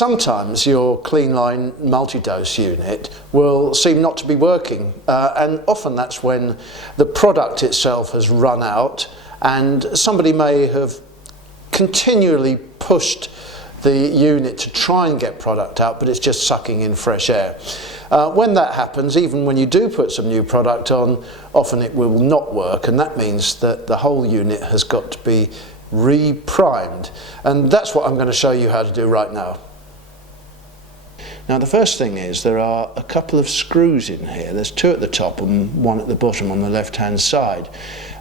Sometimes your Cleanline multi-dose unit will seem not to be working, and often that's when the product itself has run out and somebody may have continually pushed the unit to try and get product out, but it's just sucking in fresh air. When that happens, even when you do put some new product on, often it will not work, and that means that the whole unit has got to be re-primed, and that's what I'm going to show you how to do right now. Now the first thing is there are a couple of screws in here. There's two at the top and one at the bottom on the left hand side.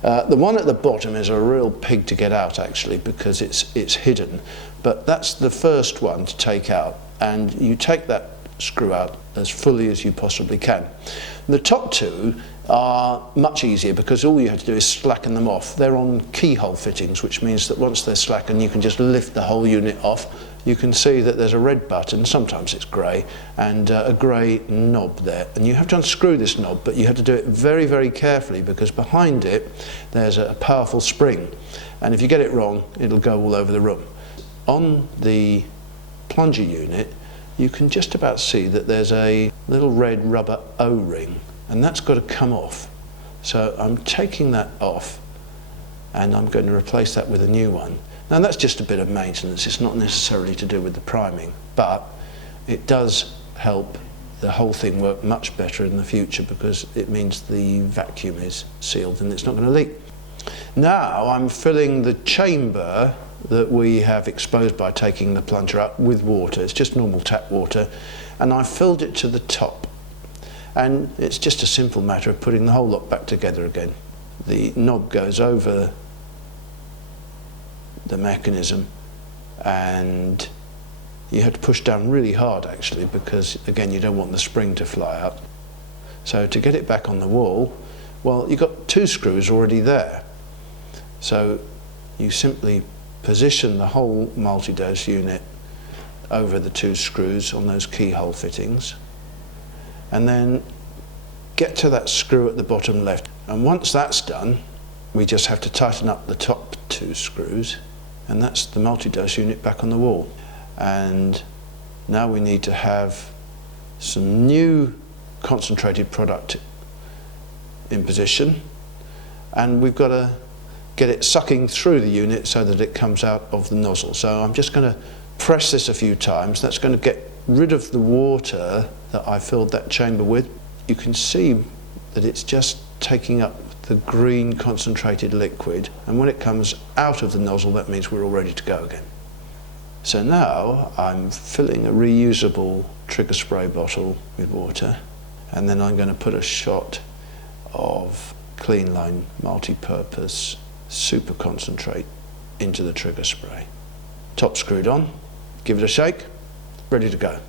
The one at the bottom is a real pig to get out actually, because it's hidden, but that's the first one to take out, and you take that screw out as fully as you possibly can. The top two are much easier because all you have to do is slacken them off. They're on keyhole fittings, which means that once they're slackened you can just lift the whole unit off. You can see that there's a red button, sometimes it's grey, and a grey knob there, and you have to unscrew this knob, but you have to do it very, very carefully because behind it there's a powerful spring, and if you get it wrong it'll go all over the room. On the plunger unit you can just about see that there's a little red rubber O-ring, and that's got to come off. So I'm taking that off and I'm going to replace that with a new one. Now that's just a bit of maintenance, it's not necessarily to do with the priming, but it does help the whole thing work much better in the future because it means the vacuum is sealed and it's not going to leak. Now I'm filling the chamber that we have exposed by taking the plunger up with water. It's just normal tap water, and I've filled it to the top, and it's just a simple matter of putting the whole lot back together again. The knob goes over the mechanism and you have to push down really hard actually, because again you don't want the spring to fly out. So to get it back on the wall, well, you've got two screws already there, so you simply position the whole multi-dose unit over the two screws on those keyhole fittings, and then get to that screw at the bottom left, and once that's done we just have to tighten up the top two screws, and that's the multi-dose unit back on the wall. And now we need to have some new concentrated product in position, and we've got to get it sucking through the unit so that it comes out of the nozzle. So I'm just going to press this a few times. That's going to get rid of the water that I filled that chamber with. You can see that it's just taking up the green concentrated liquid, and when it comes out of the nozzle that means we're all ready to go again. So now I'm filling a reusable trigger spray bottle with water, and then I'm going to put a shot of Cleanline multi-purpose super concentrate into the trigger spray. Top screwed on, give it a shake, ready to go.